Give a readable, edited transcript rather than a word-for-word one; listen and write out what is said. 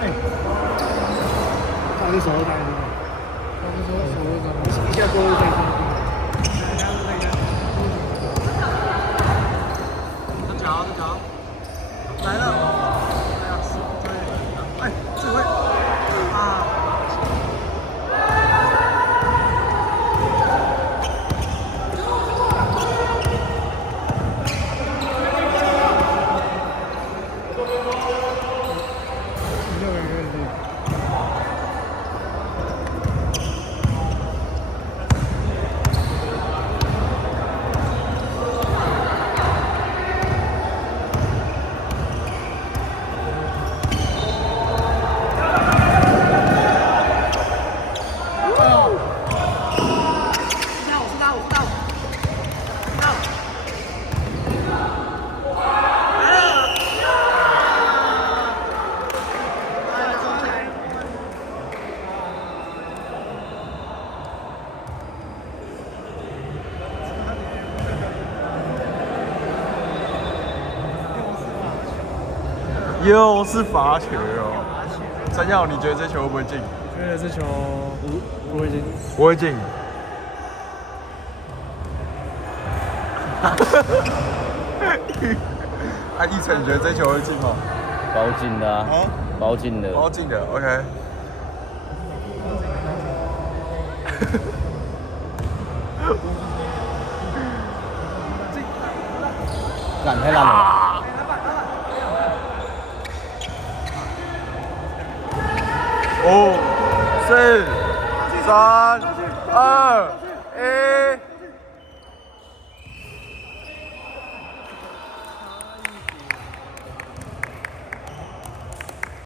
他的手在这个，一下过在这个。这脚来了！哎呀，对，哎，这回啊！又是罚球哦！陈耀，你觉得这球会不会进？觉得这球不会进，不会进。啊，一晨，你觉得这球会进吗？包进的啊，包进的，包进的 ，OK。干太烂了。5、4、3、2。